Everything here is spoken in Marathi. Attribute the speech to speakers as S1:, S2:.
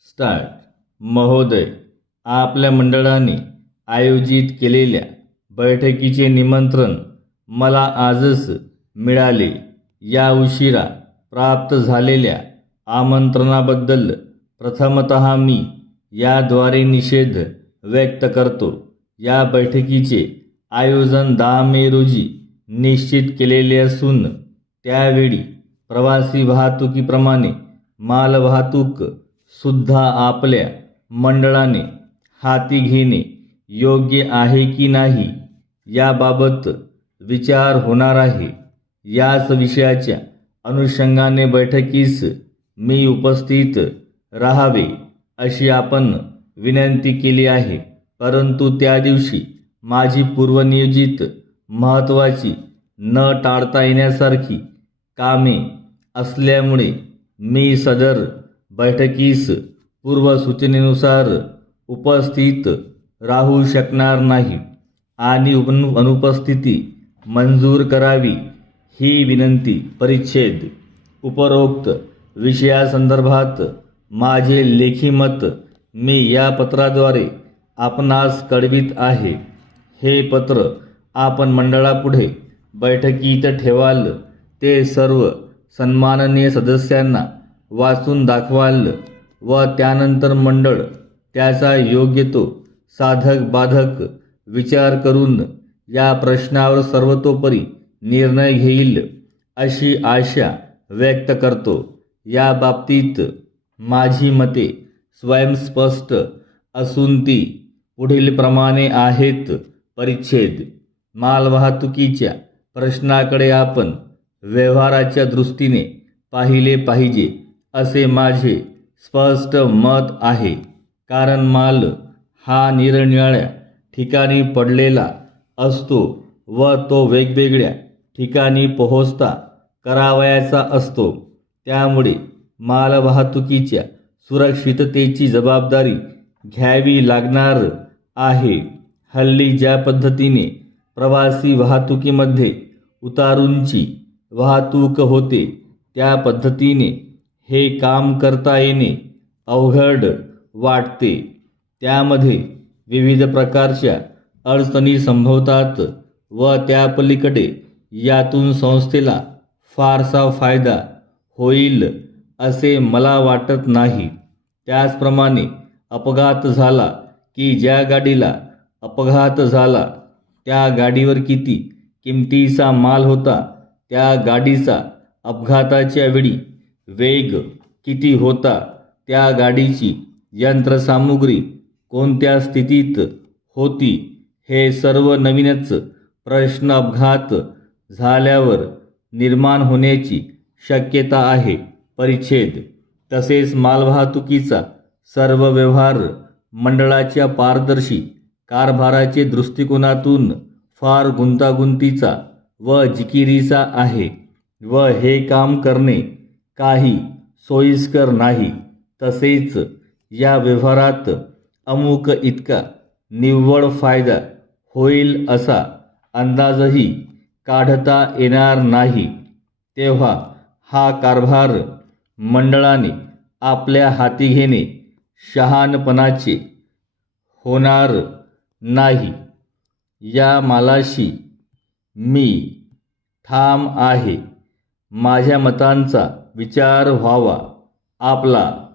S1: स्टार्ट. महोदय आपल्या मंडळाने आयोजित केलेल्या बैठकीचे निमंत्रण मला आजच मिळाले. या उशिरा प्राप्त झालेल्या आमंत्रणाबद्दल प्रथमत मी याद्वारे निषेध व्यक्त करतो. या बैठकीचे आयोजन दहा मे रोजी निश्चित केलेले असून त्यावेळी प्रवासी वाहतुकीप्रमाणे मालवाहतूक सुद्धा आपल्या मंडळाने हाती घेणे योग्य आहे की नाही याबाबत विचार होणार आहे. याच विषयाच्या अनुषंगाने बैठकीस मी उपस्थित राहावे अशी आपण विनंती केली आहे. परंतु त्या दिवशी माझी पूर्वनियोजित महत्त्वाची न टाळता येण्यासारखी कामे असल्यामुळे मी सदर बैठकीस पूर्वसूचनेनुसार उपस्थित राहू शकणार नाही आणि अनुपस्थिती मंजूर करावी ही विनंती. परिच्छेद. उपरोक्त विषयासंदर्भात माझे लेखी मत मी या पत्राद्वारे आपणास कळवित आहे. हे पत्र आपण मंडळापुढे बैठकीत ठेवाल. ते सर्व सन्माननीय सदस्यांना वाचून दाखवाल व त्यानंतर मंडळ त्याचा योग्य तो साधक बाधक विचार करून या प्रश्नावर सर्वतोपरी निर्णय घेईल अशी आशा व्यक्त करतो. या बाबतीत माझी मते स्वयंस्पष्ट असून ती पुढीलप्रमाणे आहेत परिच्छेद. मालवाहतुकीच्या प्रश्नाकडे आपण व्यवहाराच्या दृष्टीने पाहिले पाहिजे. असे माझे स्पष्ट मत आहे. कारण माल हा निरनिराळ्या ठिकाणी पडलेला असतो व तो वेगवेगळ्या ठिकाणी पोहोचता करावयाचा असतो. त्यामुळे मालवाहतुकीच्या सुरक्षिततेची जबाबदारी घ्यावी लागणार आहे. हल्ली ज्या पद्धतीने प्रवासी वाहतुकीमध्ये उतारूंची वाहतूक होते त्या पद्धतीने हे काम करता येणे अवघड वाटते. त्यामध्ये विविध प्रकारच्या अडचणी संभवतात व त्या पलीकडे यातून संस्थेला फारसा फायदा होईल असे मला वाटत नाही. त्याचप्रमाणे अपघात झाला की ज्या गाडीला अपघात झाला त्या गाडीवर किती किमतीचा माल होता त्या गाडीचा अपघाताच्या वेळी वेग किती होता त्या गाडीची यंत्रसामुग्री कोणत्या स्थितीत होती हे सर्व नवीनच प्रश्न अपघात झाल्यावर निर्माण होण्याची शक्यता आहे. परिच्छेद. तसेच मालवाहतुकीचा सर्व व्यवहार मंडळाच्या पारदर्शी कारभाराचे दृष्टिकोनातून फार गुंतागुंतीचा व जिकिरीचा आहे व हे काम करणे काही सोयीस्कर नाही तसेच या व्यवहारात अमुक इतका निव्वळ फायदा होईल असा अंदाजही काढता येणार नाही. तेव्हा हा कारभार मंडळाने आपल्या हाती घेणे शहाणपणाचे होणार नाही. या मालाशी मी ठाम आहे. माझ्या मतांचा विचार व्हावा आपला.